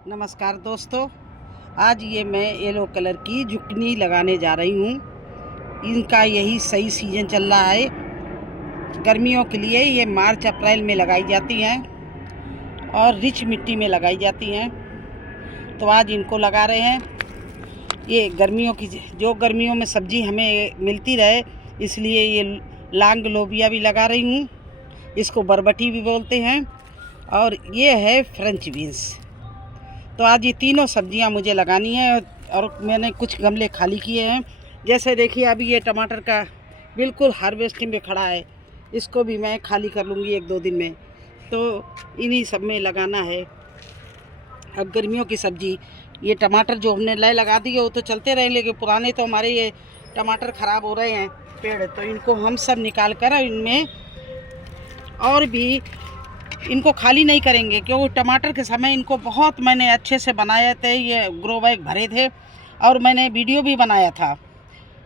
नमस्कार दोस्तों, आज ये मैं येलो कलर की जुकनी लगाने जा रही हूँ। इनका यही सही सीज़न चल रहा है। गर्मियों के लिए ये मार्च अप्रैल में लगाई जाती हैं और रिच मिट्टी में लगाई जाती हैं। तो आज इनको लगा रहे हैं। ये गर्मियों की गर्मियों में सब्ज़ी हमें मिलती रहे, इसलिए ये लांग लोबिया भी लगा रही हूँ। इसको बरबटी भी बोलते हैं। और ये है फ्रेंच बीन्स। तो आज ये तीनों सब्जियां मुझे लगानी है और मैंने कुछ गमले खाली किए हैं। जैसे देखिए, अभी ये टमाटर का बिल्कुल हार्वेस्टिंग में खड़ा है। इसको भी मैं खाली कर लूँगी 1-2 दिन में। तो इन्हीं सब में लगाना है। अब गर्मियों की सब्ज़ी, ये टमाटर जो हमने नए लगा दिए वो तो चलते रहे, लेकिन पुराने तो हमारे ये टमाटर ख़राब हो रहे हैं पेड़। तो इनको हम सब निकाल कर इनमें और भी इनको खाली नहीं करेंगे, क्योंकि टमाटर के समय इनको बहुत मैंने अच्छे से बनाए थे। ये ग्रो बैग भरे थे और मैंने वीडियो भी बनाया था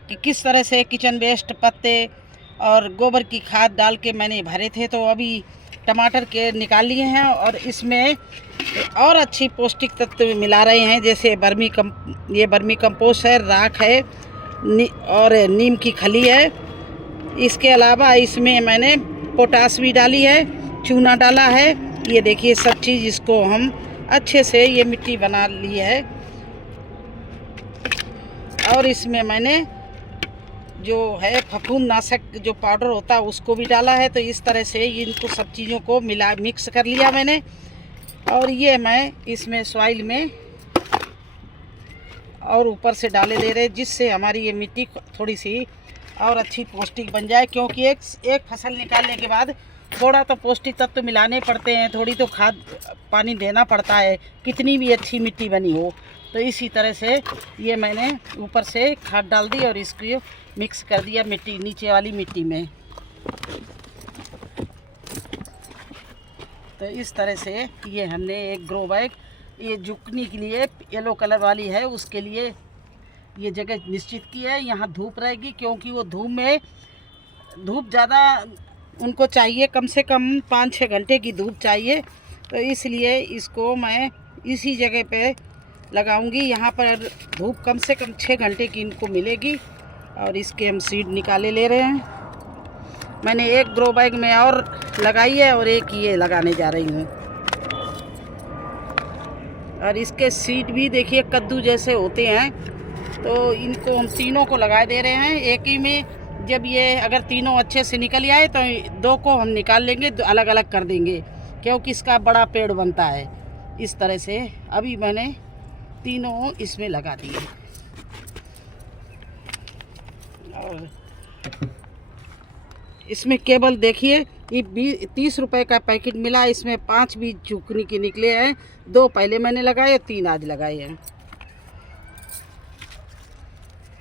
कि किस तरह से किचन वेस्ट, पत्ते और गोबर की खाद डाल के मैंने भरे थे। तो अभी टमाटर के निकाल लिए हैं और इसमें और अच्छी पौष्टिक तत्व मिला रहे हैं। जैसे ये बर्मी कंपोस्ट है, राख है और नीम की खली है। इसके अलावा इसमें मैंने पोटास भी डाली है, चूना डाला है। ये देखिए सब चीज़, इसको हम अच्छे से ये मिट्टी बना ली है। और इसमें मैंने जो है फफूंदनाशक जो पाउडर होता है उसको भी डाला है। तो इस तरह से इनको सब चीज़ों को मिक्स कर लिया मैंने। और ये मैं इसमें सॉइल में और ऊपर से डाले दे रहे, जिससे हमारी ये मिट्टी थोड़ी सी और अच्छी पौष्टिक बन जाए। क्योंकि एक फसल निकालने के बाद थोड़ा तो पौष्टिक तत्व मिलाने पड़ते हैं, थोड़ी तो खाद पानी देना पड़ता है, कितनी भी अच्छी मिट्टी बनी हो। तो इसी तरह से ये मैंने ऊपर से खाद डाल दी और इसको मिक्स कर दिया मिट्टी, नीचे वाली मिट्टी में। तो इस तरह से ये हमने एक ग्रो बैग, ये जुकनी के लिए येलो कलर वाली है, उसके लिए ये जगह निश्चित की है। यहाँ धूप रहेगी, क्योंकि वो धूप ज़्यादा उनको चाहिए, कम से कम 5-6 घंटे की धूप चाहिए। तो इसलिए इसको मैं इसी जगह पे लगाऊंगी। यहाँ पर धूप कम से कम 6 घंटे की इनको मिलेगी। और इसके हम सीड निकाले ले रहे हैं। मैंने एक ग्रो बैग में और लगाई है और एक ये लगाने जा रही हूँ। और इसके सीड भी देखिए कद्दू जैसे होते हैं। तो इनको हम तीनों को लगा दे रहे हैं एक ही में। जब ये अगर तीनों अच्छे से निकल आए तो 2 को हम निकाल लेंगे, अलग अलग कर देंगे, क्योंकि इसका बड़ा पेड़ बनता है। इस तरह से अभी मैंने तीनों इसमें लगा दिए। और इसमें केवल देखिए ये 30 रुपए का पैकेट मिला, इसमें 5 बीज जुकनी के निकले हैं। 2 पहले मैंने लगाए, 3 आज लगाए हैं।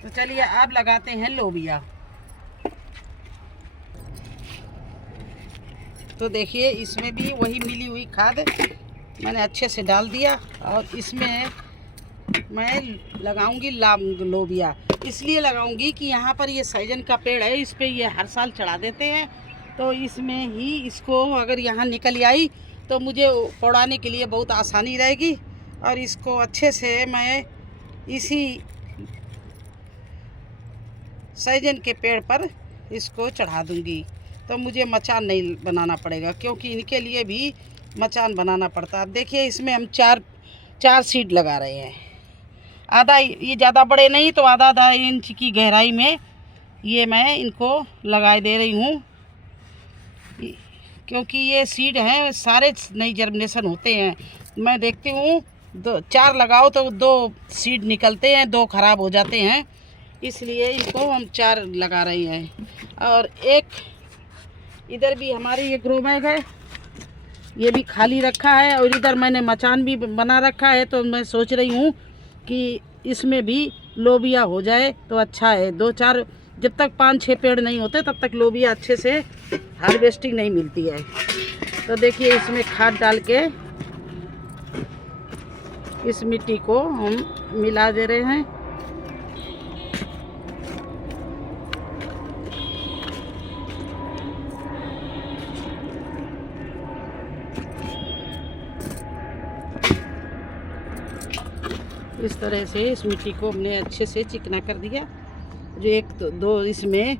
तो चलिए अब लगाते हैं लोबिया। तो देखिए इसमें भी वही मिली हुई खाद मैंने अच्छे से डाल दिया। और इसमें मैं लगाऊंगी लोबिया। इसलिए लगाऊंगी कि यहाँ पर ये सहजन का पेड़ है, इस पे ये हर साल चढ़ा देते हैं। तो इसमें ही इसको अगर यहाँ निकल आई तो मुझे पौड़ाने के लिए बहुत आसानी रहेगी। और इसको अच्छे से मैं इसी सहजन के पेड़ पर इसको चढ़ा दूंगी। तो मुझे मचान नहीं बनाना पड़ेगा, क्योंकि इनके लिए भी मचान बनाना पड़ता है। देखिए इसमें हम चार सीड लगा रहे हैं। आधा, ये ज़्यादा बड़े नहीं, तो आधा इंच की गहराई में ये मैं इनको लगा दे रही हूँ। क्योंकि ये सीड हैं, सारे नई जर्मिनेशन होते हैं। मैं देखती हूँ 4 लगाओ तो 2 सीड निकलते हैं, 2 खराब हो जाते हैं। इसलिए इनको हम 4 लगा रहे हैं। और एक इधर भी हमारी ये ग्रो बैग है, ये भी खाली रखा है। और इधर मैंने मचान भी बना रखा है। तो मैं सोच रही हूँ कि इसमें भी लोबिया हो जाए तो अच्छा है। 2-4, जब तक 5-6 पेड़ नहीं होते तब तक लोबिया अच्छे से हार्वेस्टिंग नहीं मिलती है। तो देखिए इसमें खाद डाल के इस मिट्टी को हम मिला दे रहे हैं। इस तरह से इस मिट्टी को हमने अच्छे से चिकना कर दिया। जो एक तो दो इसमें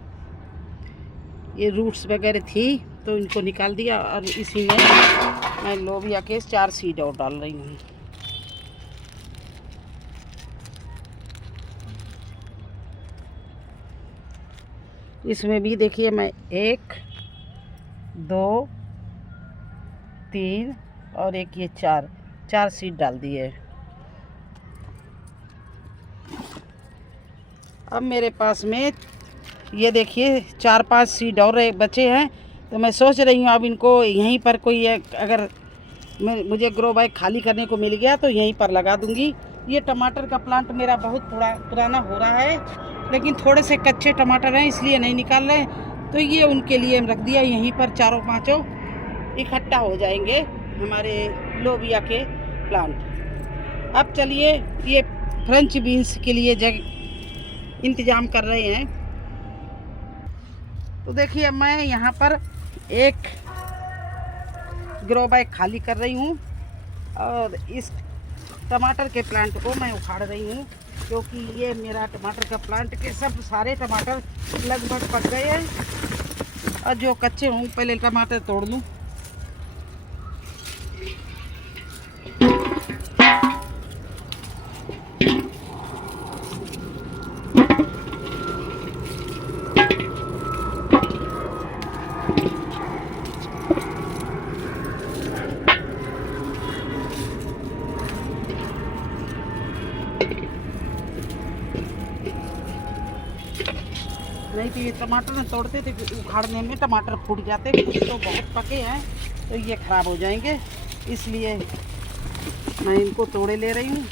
ये रूट्स वगैरह थी तो इनको निकाल दिया, और इसी में मैं लोबिया के 4 सीड और डाल रही हूँ। इसमें भी देखिए मैं 1 2 3 और एक ये 4 सीड डाल दिए। अब मेरे पास में ये देखिए 4-5 सीड और बचे हैं, तो मैं सोच रही हूँ अब इनको यहीं पर कोई अगर मुझे ग्रो बैग खाली करने को मिल गया तो यहीं पर लगा दूंगी। ये टमाटर का प्लांट मेरा बहुत पुराना हो रहा है, लेकिन थोड़े से कच्चे टमाटर हैं इसलिए नहीं निकाल रहे, तो ये उनके लिए रख दिया यहीं पर। 4-5 इकट्ठा हो जाएंगे हमारे लोबिया के प्लांट। अब चलिए ये फ्रेंच बीन्स के लिए इंतज़ाम कर रहे हैं। तो देखिए मैं यहाँ पर एक ग्रो बैग खाली कर रही हूँ और इस टमाटर के प्लांट को मैं उखाड़ रही हूँ, क्योंकि ये मेरा टमाटर का प्लांट के सारे टमाटर लगभग पक गए हैं, और जो कच्चे हों पहले टमाटर तोड़ लूँ। नहीं तो ये टमाटर में तोड़ते थे, उखाड़ने में टमाटर फूट जाते, कुछ तो बहुत पके हैं तो ये ख़राब हो जाएंगे, इसलिए मैं इनको तोड़े ले रही हूँ।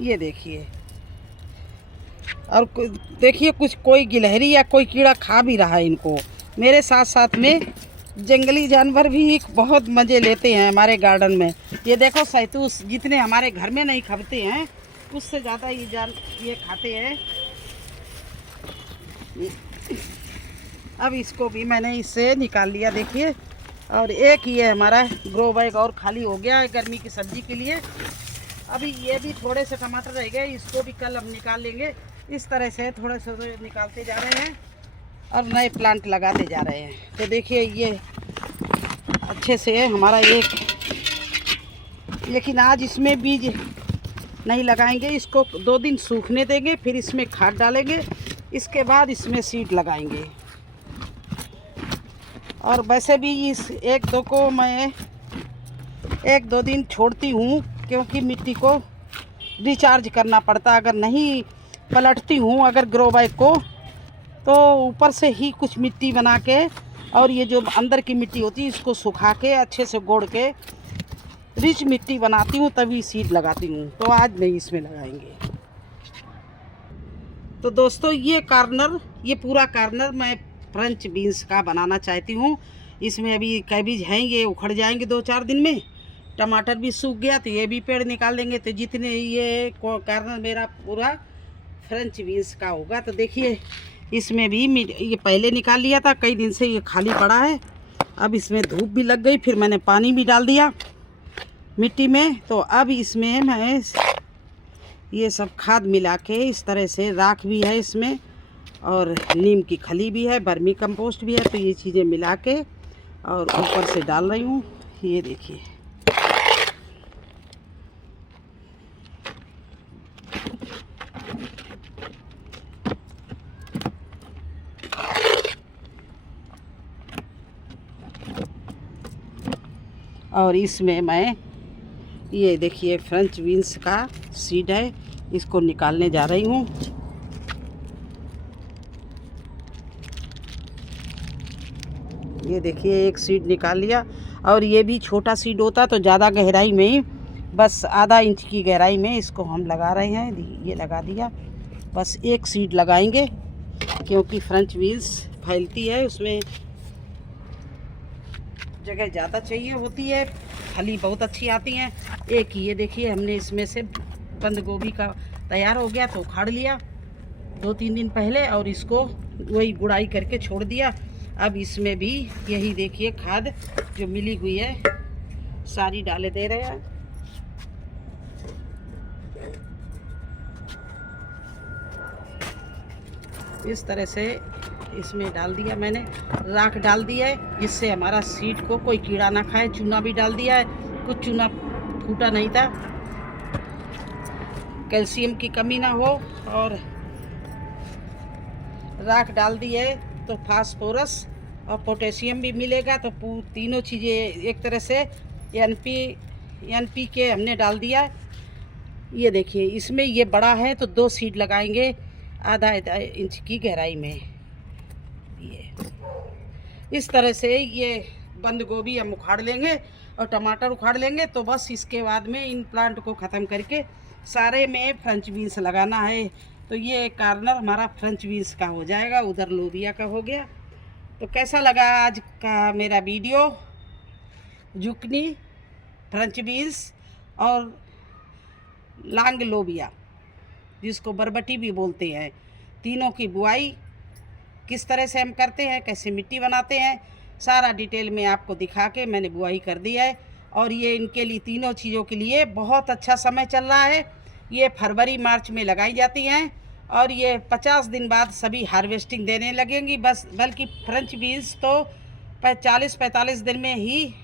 ये देखिए, और देखिए कुछ कोई गिलहरी या कोई कीड़ा खा भी रहा है इनको। मेरे साथ साथ में जंगली जानवर भी बहुत मज़े लेते हैं हमारे गार्डन में। ये देखो शहतूश, जितने हमारे घर में नहीं खाते हैं उससे ज़्यादा ये खाते हैं। अब इसको भी मैंने इससे निकाल लिया देखिए, और एक ये हमारा ग्रो बैग और खाली हो गया है गर्मी की सब्जी के लिए। अभी ये भी थोड़े से टमाटर रह गए, इसको भी कल हम निकाल लेंगे। इस तरह से थोड़े से निकालते जा रहे हैं और नए प्लांट लगाते जा रहे हैं। तो देखिए ये अच्छे से हमारा लेकिन आज इसमें बीज नहीं लगाएंगे, इसको 2 दिन सूखने देंगे, फिर इसमें खाद डालेंगे, इसके बाद इसमें सीड लगाएंगे। और वैसे भी इस 1-2 को मैं 1-2 दिन छोड़ती हूँ, क्योंकि मिट्टी को रिचार्ज करना पड़ता। अगर नहीं पलटती हूँ अगर ग्रो बैग को, तो ऊपर से ही कुछ मिट्टी बना के और ये जो अंदर की मिट्टी होती है इसको सुखा के अच्छे से गोड़ के रिच मिट्टी बनाती हूँ, तभी सीड लगाती हूँ। तो आज नहीं इसमें लगाएंगे। तो दोस्तों ये पूरा कार्नर मैं फ्रेंच बीन्स का बनाना चाहती हूँ। इसमें अभी कैबिज हैं, ये उखड़ जाएंगे 2-4 दिन में। टमाटर भी सूख गया तो ये भी पेड़ निकाल देंगे, तो जितने ये कार्नर मेरा पूरा फ्रेंच बीन्स का होगा। तो देखिए इसमें भी ये पहले निकाल लिया था, कई दिन से ये खाली पड़ा है। अब इसमें धूप भी लग गई, फिर मैंने पानी भी डाल दिया मिट्टी में। तो अब इसमें मैं ये सब खाद मिला के इस तरह से, राख भी है इसमें और नीम की खली भी है, वर्मी कंपोस्ट भी है, तो ये चीज़ें मिला के और ऊपर से डाल रही हूँ। ये देखिए और इसमें मैं ये देखिए फ्रेंच बीन्स का सीड है, इसको निकालने जा रही हूँ। ये देखिए एक सीड निकाल लिया, और ये भी छोटा सीड होता तो ज़्यादा गहराई में ही, बस आधा इंच की गहराई में इसको हम लगा रहे हैं। ये लगा दिया, बस एक सीड लगाएंगे क्योंकि फ्रेंच बीन्स फैलती है, उसमें जगह ज़्यादा चाहिए होती है, फली बहुत अच्छी आती हैं। एक ये देखिए हमने इसमें से बंद गोभी का तैयार हो गया तो उखाड़ लिया 2-3 दिन पहले, और इसको वही गुड़ाई करके छोड़ दिया। अब इसमें भी यही देखिए खाद जो मिली हुई है सारी डाले दे रहे हैं। इस तरह से इसमें डाल दिया मैंने, राख डाल दिया है जिससे हमारा सीड को कोई कीड़ा ना खाए। चूना भी डाल दिया है, कुछ चूना फूटा नहीं था, कैल्शियम की कमी ना हो। और राख डाल दी है तो फास्फोरस और पोटेशियम भी मिलेगा। तो तीनों चीज़ें एक तरह से NPK हमने डाल दिया है। ये देखिए इसमें ये बड़ा है तो 2 सीड लगाएंगे आधा इंच की गहराई में। ये इस तरह से ये बंद गोभी हम उखाड़ लेंगे और टमाटर उखाड़ लेंगे। तो बस इसके बाद में इन प्लांट को ख़त्म करके सारे में फ्रेंच बीन्स लगाना है। तो ये कार्नर हमारा फ्रेंच बीन्स का हो जाएगा, उधर लोबिया का हो गया। तो कैसा लगा आज का मेरा वीडियो? जुकनी, फ्रेंच बीन्स और लांग लोबिया जिसको बरबटी भी बोलते हैं, तीनों की बुआई किस तरह से हम करते हैं, कैसे मिट्टी बनाते हैं, सारा डिटेल में आपको दिखा के मैंने बुआई कर दिया है। और ये इनके लिए तीनों चीज़ों के लिए बहुत अच्छा समय चल रहा है। ये फरवरी मार्च में लगाई जाती हैं और ये 50 दिन बाद सभी हार्वेस्टिंग देने लगेंगी। बल्कि फ्रेंच बीन्स तो 40-45 दिन में ही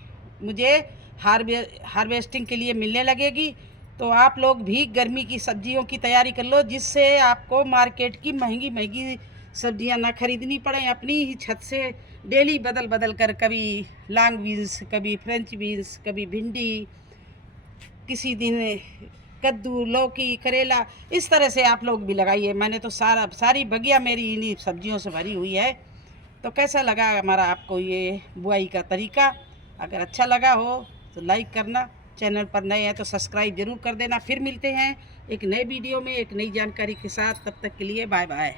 मुझे हार्वेस्टिंग के लिए मिलने लगेगी। तो आप लोग भी गर्मी की सब्जियों की तैयारी कर लो, जिससे आपको मार्केट की महंगी महंगी सब्जियां ना खरीदनी पड़े। अपनी ही छत से डेली बदल बदल कर, कभी लॉन्ग बीन्स, कभी फ्रेंच बीन्स, कभी भिंडी, किसी दिन कद्दू, लौकी, करेला, इस तरह से आप लोग भी लगाइए। मैंने तो सारी बगिया मेरी इन्हीं सब्जियों से भरी हुई है। तो कैसा लगा हमारा आपको ये बुआई का तरीका? अगर अच्छा लगा हो तो लाइक करना, चैनल पर नए हैं तो सब्सक्राइब ज़रूर कर देना। फिर मिलते हैं एक नए वीडियो में एक नई जानकारी के साथ। तब तक के लिए बाय बाय।